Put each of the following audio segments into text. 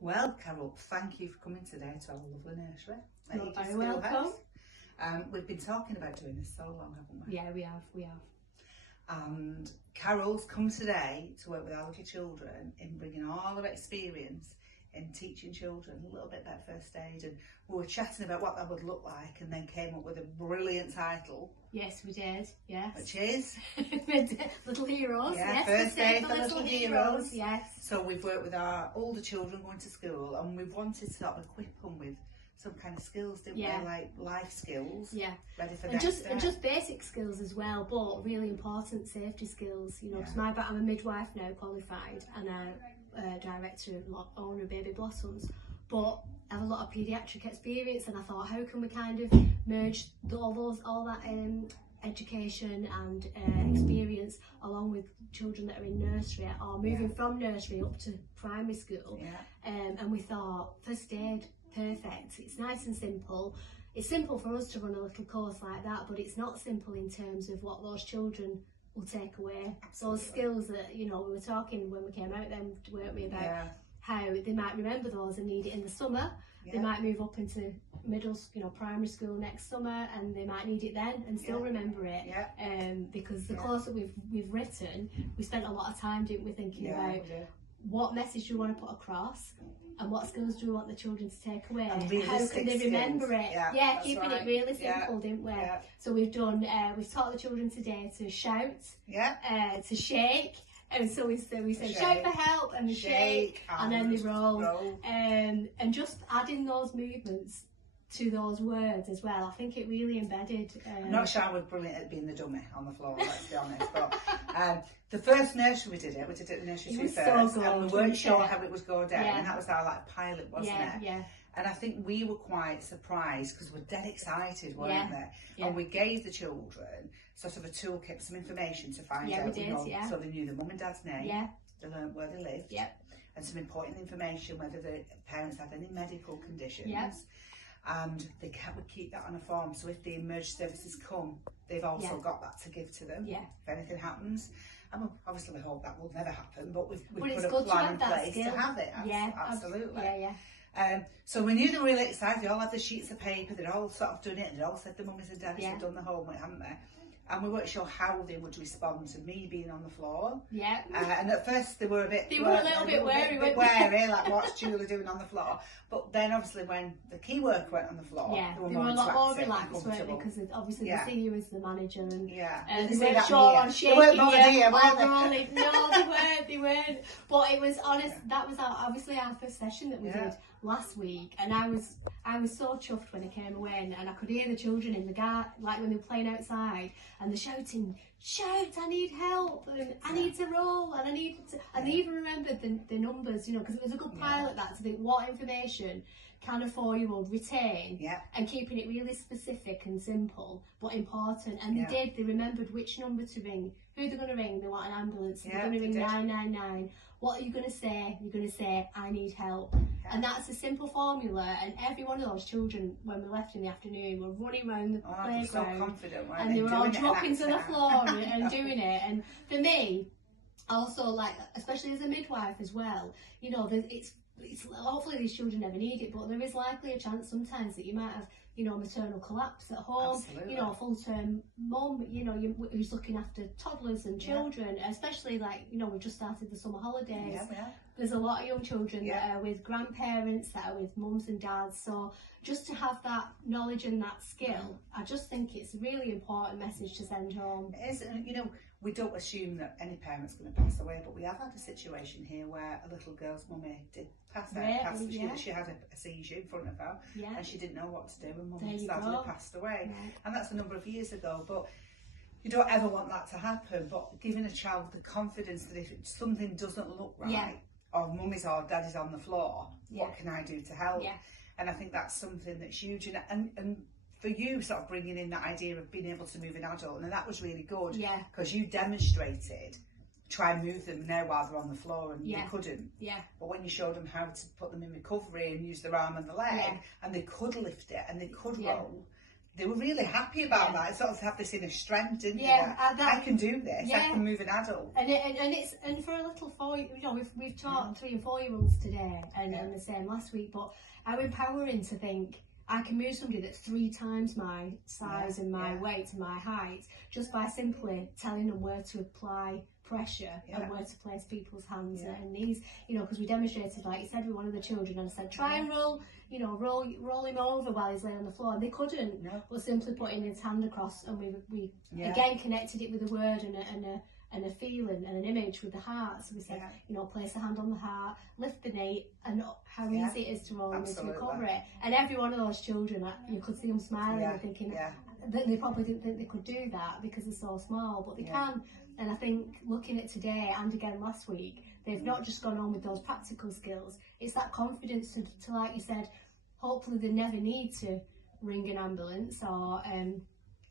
Well, Carol, thank you for coming today to our lovely nursery. You're very welcome. We've been talking about doing this so long, haven't we? Yeah, we have. And Carol's come today to work with our little children in bringing all her experience in teaching children a little bit about first aid, and we were chatting about what that would look like, and then came up with a brilliant title. Yes, we did. Yes. Which is Little Heroes. Yeah, yes, First Aid for Little Heroes. Yes. So we've worked with our older children going to school, and we wanted to sort of equip them with some kind of skills, didn't we? Like life skills. Yeah. Ready for and just basic skills as well, but really important safety skills. You know, because I'm a midwife now, qualified, and a director and owner of Baby Blossoms, but I have a lot of paediatric experience, and I thought, how can we kind of merge all that education and experience along with children that are in nursery or moving from nursery up to primary school. And we thought first aid, perfect. It's nice and simple. It's simple for us to run a little course like that, but it's not simple in terms of what those children will take away. Those skills that, you know, we were talking when we came out then, weren't we, about how they might remember those and need it in the summer. They might move up into primary school next summer, and they might need it then and still remember it. Because the course that we've written, we spent a lot of time, didn't we, thinking about what message do we want to put across, and what skills do we want the children to take away, and how can they remember it. Keeping it really simple, didn't we? So we've taught the children today to shout, to shake. And so we said shout for help and shake and then they roll. And just adding those movements to those words as well. I think it really embedded. I'm not sure I was brilliant at being the dummy on the floor, let's be honest. But the first nursery we did it at nursery first, and we weren't sure how it was going down, and that was our pilot, wasn't it? And I think we were quite surprised because we're dead excited, weren't they? And we gave the children sort of a toolkit, some information to find out, so they knew the mum and dad's name, they learned where they lived, and some important information, whether the parents had any medical conditions, and they would keep that on a form. So if the emergency services come, they've also got that to give to them if anything happens. And obviously we hope that will never happen, but we've put a plan in place to have it. Absolutely. So we knew they were really excited. They all had the sheets of paper, they'd all sort of done it, they'd all said the mummies and daddies had done the homework, hadn't they? And we weren't sure how they would respond to me being on the floor. And at first they were a bit... They were a little bit wary, like, what's Julie doing on the floor? But then obviously when the key worker went on the floor, they were a lot more relaxed, weren't they? Because obviously they see you as the manager, and they weren't sure on shaking you. No, they weren't. But it was honest. That was obviously our first session that we did last week, and I was so chuffed when I came away, and I could hear the children in the garden, like when they were playing outside, and they're shouting, "Shout! I need help, and I need to roll, and I need to." And they even remembered the numbers, you know, because it was a good pilot that to think what information can a 4-year-old retain, and keeping it really specific and simple but important. And they remembered which number to ring, who they're going to ring. They want an ambulance, so they're going to ring 999. What are you going to say? You're going to say, "I need help." And that's a simple formula, and every one of those children, when we left in the afternoon, were running around the playground, so confident, and they were all dropping to the floor and doing it. And for me, also, like, especially as a midwife as well, you know, it's hopefully these children never need it, but there is likely a chance sometimes that you might have, you know, maternal collapse at home. You know, a full-term mum, you know, who's looking after toddlers and children, especially, like, you know, we've just started the summer holidays. There's a lot of young children that are with grandparents, that are with mums and dads. So just to have that knowledge and that skill, I just think it's a really important message to send home. It is, and you know, we don't assume that any parent's going to pass away, but we have had a situation here where a little girl's mummy did pass out. She had a seizure in front of her, and she didn't know what to do, and mummy sadly passed away. And that's a number of years ago, but you don't ever want that to happen. But giving a child the confidence that if something doesn't look right, or mummy's or daddy's on the floor, what can I do to help? And I think that's something that's huge. And for you, sort of bringing in that idea of being able to move an adult, and that was really good, because you demonstrated try and move them now while they're on the floor, and they couldn't. But when you showed them how to put them in recovery and use their arm and the leg, and they could lift it and they could roll, they were really happy about that. It sort of had this inner strength, didn't they? I can do this. I can move an adult. And for a little 4, you know, we've taught 3 and 4-year-olds today, and the same last week. But how empowering to think I can move somebody that's 3 times my size and my weight and my height just by simply telling them where to apply pressure and where to place people's hands and knees. You know, because we demonstrated, like you said, with one of the children, and I said, try and roll him over while he's laying on the floor, and they couldn't. But simply putting his hand across, and we again connected it with a word and a feeling and an image with the heart. So we said, you know, place a hand on the heart, lift the knee, and how easy it is to roll him into recovery. And every one of those children, you could see them smiling and thinking that they probably didn't think they could do that because they're so small, but they can. And I think looking at today and again last week, they've not just gone on with those practical skills. It's that confidence to like you said, hopefully they never need to ring an ambulance, or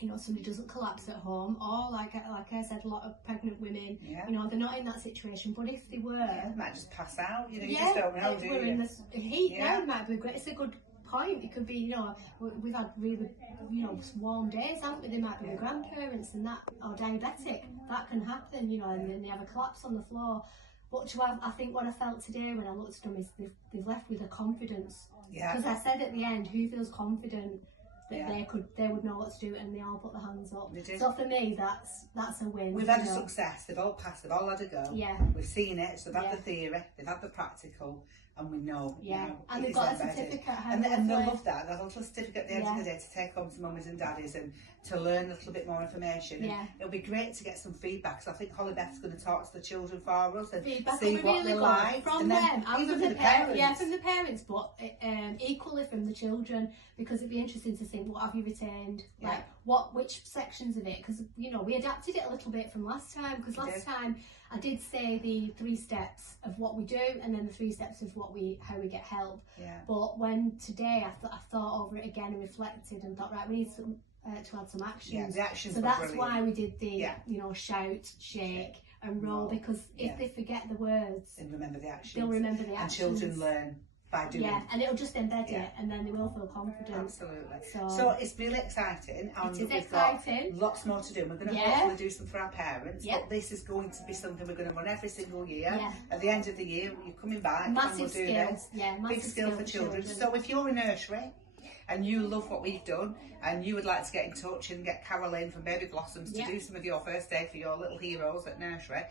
you know, somebody doesn't collapse at home, or like I said, a lot of pregnant women, you know, they're not in that situation. But if they were, they might just pass out. You know, you just don't know, do you? We're in this heat now. It might be great. It's a good point. It could be, you know, we've had really, you know, warm days, haven't we? They might be the grandparents and that, or diabetic. That can happen, you know, and then they have a collapse on the floor. But I think what I felt today when I looked at them is they've left with a confidence. Because I said at the end, who feels confident that they would know what to do, and they all put their hands up. So for me, that's a win. We've had a success. They've all passed. They've all had a go. We've seen it. So they've had the theory. They've had the practical. And we know, you know, and they've got a certificate. And they'll love that. They'll have a certificate at the end of the day to take home to mummies and daddies and to learn a little bit more information. And it'll be great to get some feedback. So I think Holly Beth's going to talk to the children for us and see what they like from them, and from the parents. From the parents, but equally from the children, because it'd be interesting to think, what have you retained? Like which sections of it? Because you know, we adapted it a little bit from last time. Because last time I did say the 3 steps of what we do, and then the 3 steps of how we get help. But when today I thought over it again and reflected and thought, right, we need some to add some actions. The actions. So that's why we did the you know, shout, shake and roll, because if they forget the words, and remember the actions, they'll remember the actions. And children learn by doing. And it'll just embed it, and then they will feel confident. Absolutely. So it's really exciting. And it is exciting. Got lots more to do. We're going to hopefully do some for our parents. But this is going to be something we're going to run every single year. At the end of the year, you're coming back and we'll do this. Big skill for children. So if you're a nursery and you love what we've done, and you would like to get in touch and get Caroline from Baby Blossoms to do some of your first aid for your little heroes at nursery,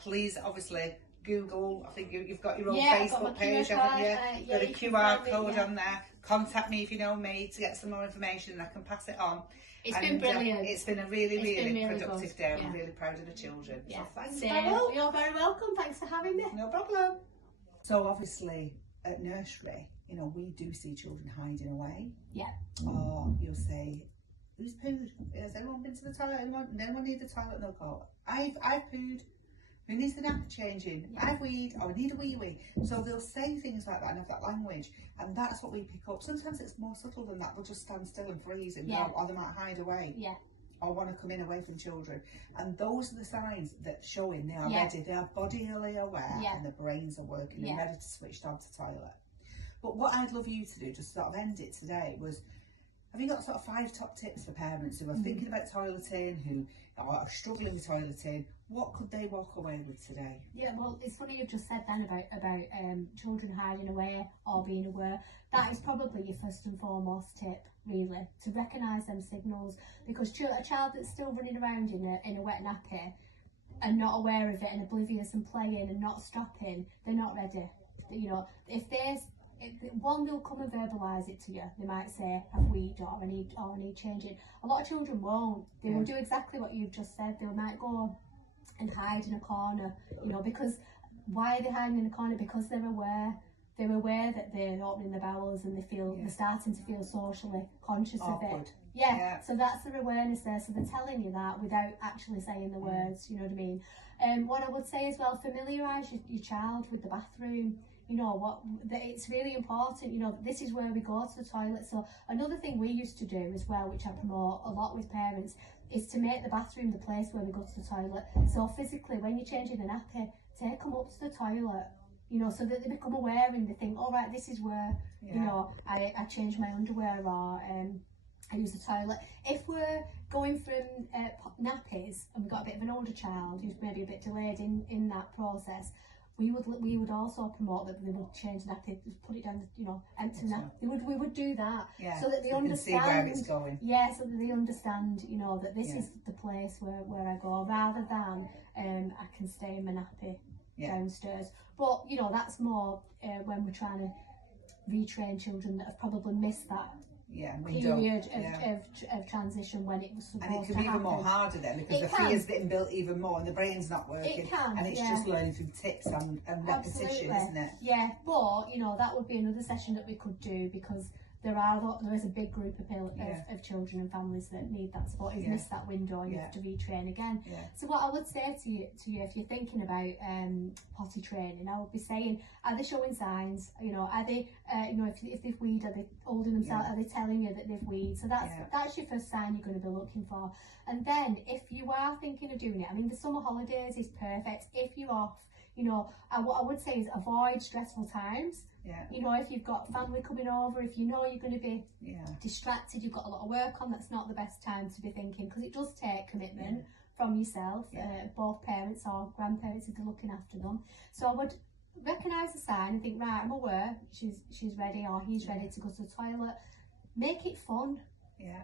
please obviously Google. I think you've got your own Facebook page, haven't you? You've got a QR code on there. Contact me if you know me to get some more information, and I can pass it on. It's been brilliant. It's been a really productive day. I'm really proud of the children. So thanks, you're very welcome. Thanks for having me. No problem. So obviously at nursery, you know, we do see children hiding away. Or you'll say, who's pooed? Has anyone been to the toilet? Anyone need the toilet? They'll go, I've pooed. Who needs the napper changing? I've weed, or I need a wee. So they'll say things like that and have that language, and that's what we pick up. Sometimes it's more subtle than that. They'll just stand still and freeze, and or they might hide away. Or want to come in away from children. And those are the signs that showing they are ready. They are bodily aware and their brains are working and ready to switch down to toilet. But what I'd love you to do, just sort of end it today, was, have you got sort of 5 top tips for parents who are thinking about toileting, who are struggling with toileting? What could they walk away with today? Well, it's funny you've just said then about children hiding away or being aware. That is probably your first and foremost tip, really, to recognise them signals, because a child that's still running around in a wet nappy and not aware of it and oblivious and playing and not stopping, they're not ready. You know, if they'll come and verbalise it to you. They might say, I've weed, or I need changing. A lot of children won't. They will do exactly what you've just said. They might go and hide in a corner, you know, because why are they hiding in a corner? Because they're aware. They're aware that they're opening the bowels, and they're starting to feel socially conscious of it. So that's their awareness there. So they're telling you that without actually saying the words, you know what I mean? What I would say as well, familiarise your child with the bathroom. You know it's really important. You know, this is where we go to the toilet. So another thing we used to do as well, which I promote a lot with parents, is to make the bathroom the place where we go to the toilet. So physically, when you're changing a nappy, take them up to the toilet. You know, so that they become aware and they think, all right, this is where you know I change my underwear, or I use the toilet. If we're going from nappies and we've got a bit of an older child who's maybe a bit delayed in that process, we would also promote that they would change the nappy, put it down, you know, empty nappy. We would do that, so that they understand. Can see where it's going. Yeah, so that they understand, you know, that this is the place where I go, rather than I can stay in my nappy downstairs. But you know, that's more when we're trying to retrain children that have probably missed that period of transition when it was supposed to happen. And it can be even more harder then, because the fear's getting built even more and the brain's not working. And it's just learning through tics and repetition, isn't it? Yeah, but you know, that would be another session that we could do, because there is a big group of children and families that need that support, who've missed that window, and you have to retrain again. So what I would say to you if you're thinking about potty training, I would be saying, are they showing signs? You know, are they, you know, if they've weed, are they holding themselves? Are they telling you that they've weed? So that's your first sign you're going to be looking for. And then if you are thinking of doing it, I mean, the summer holidays is perfect. If you're off, you know, what I would say is avoid stressful times. You know, if you've got family coming over, if you know you're going to be distracted, you've got a lot of work on, that's not the best time to be thinking, because it does take commitment from yourself, both parents or grandparents if they're looking after them. So I would recognise the sign and think, right, I'm aware she's ready or he's ready to go to the toilet. Make it fun.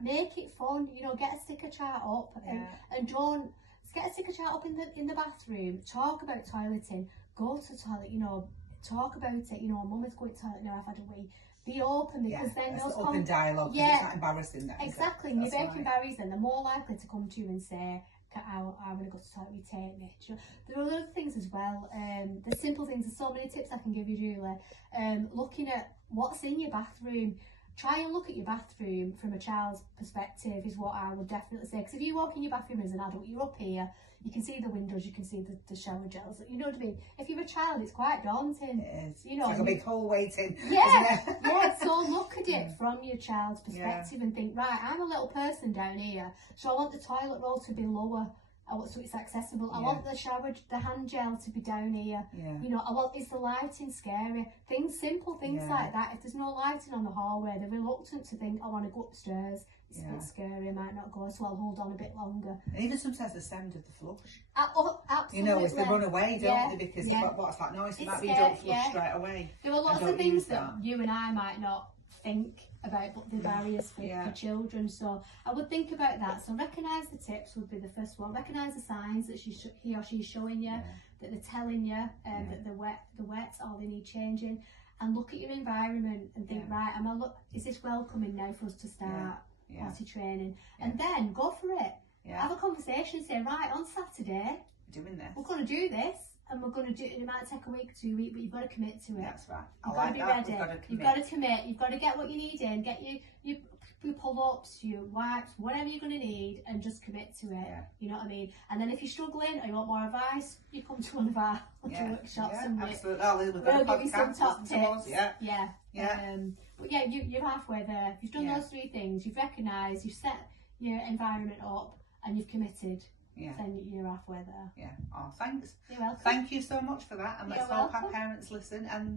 Make it fun. You know, get a sticker chart up and don't get a sticker chart up in the bathroom. Talk about toileting. Go to the toilet. You know, talk about it. You know, Mum is going to the toilet now. I've had a wee. Be open, because then those open dialogue. It's not embarrassing them. Exactly. And you're breaking barriers, then they're more likely to come to you and say, I'm going to go to the toilet, you take me. There are other things as well. The simple things, there's so many tips I can give you, Julie. Looking at what's in your bathroom. Try and look at your bathroom from a child's perspective is what I would definitely say. Because if you walk in your bathroom as an adult, you're up here, you can see the windows, you can see the shower gels, you know what I mean? If you're a child, it's quite daunting. It is. You know, it's like a big hole waiting. So look at it from your child's perspective and think, right, I'm a little person down here, so I want the toilet roll to be lower. So it's accessible. I want the hand gel to be down here. You know, is the lighting scary? Simple things like that. If there's no lighting on the hallway, they're reluctant to think, I want to go upstairs. It's a bit scary, I might not go, so I'll hold on a bit longer. And even sometimes the sound of the flush. Absolutely. You know, if they run away, don't they? Because what's that noise? It might be you don't flush straight away. There are lots of things that you and I might not think about, but the barriers for children. So I would think about that. So recognise the tips would be the first one. Recognise the signs that he or she is showing you, that they're telling you that they're wet or they need changing. And look at your environment and think, right, is this welcoming now for us to start potty training? And then go for it. Have a conversation and say, right, on Saturday, we're going to do this. And we're going to do it, and it might take a week, 2 weeks, but you've got to commit to it. That's right. You've got to be ready. You've got to commit. You've got to get what you need in, get your pull-ups, your wipes, whatever you're going to need, and just commit to it. You know what I mean? And then if you're struggling or you want more advice, you come to one of our workshops and absolutely. We'll give you some top tips. But you're halfway there. You've done those 3 things. You've recognised, you've set your environment up, and you've committed. Then you're halfway there. Oh, thanks. You're welcome. Thank you so much for that. And let's hope our parents listen and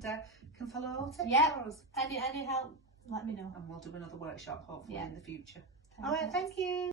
can follow our tips for us. Any help, let me know. And we'll do another workshop hopefully in the future. All right, thank you.